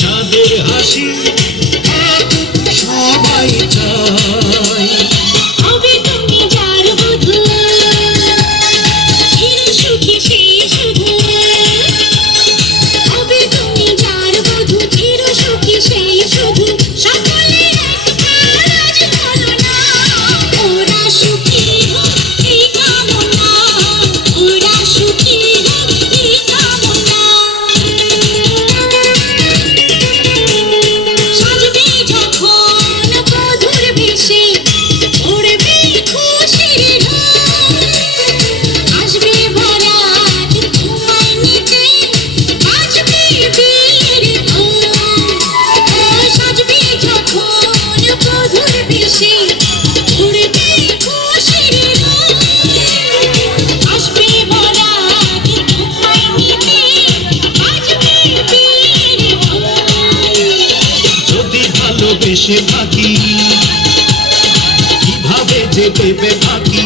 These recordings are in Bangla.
চাঁদের হাসি সবাই চায়। হবে তুমি যার বধূ, চির সুখী সেই শুধু। হবে তুমি যার বধূ, চির সুখী সেই শুধু। সকলের একটা রাজ বলো না, ওরা সুখী হোক এই কামনা, ওরা সুখী হোক এই কামনা। সাজবে যখন বধূর বেশে, উড়বে খুশির ঢোল। আসবে বরাত তোমায় নিতে, বাজবে বিয়ের ঢোল। সাজবে যখন বধূর বেশে, উড়বে খুশির ঢোল। আসবে বরাত তোমায় নিতে, বাজবে বিয়ের ঢোল। যদি ভালোবেসে থাকি কিভাবে যে দেবে ফাঁকি,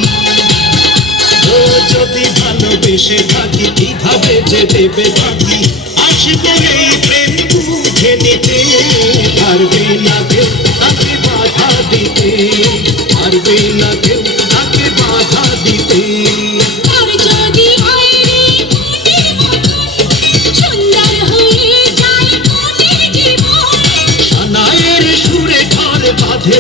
ও যদি ভালোবেসে থাকি কিভাবে যে দেবে ফাঁকি। আসবে এই প্রেম বুঝে নিতে, পারবে না কেউ তাকে বাধা দিতে, পারবে না কেউ তাকে বাধা দিতে। আর যদি হয় রে মনের মতন, সুন্দর হয়ে যায় মনের জীবন। সানাইয়ের সুরে ঘর বাঁধে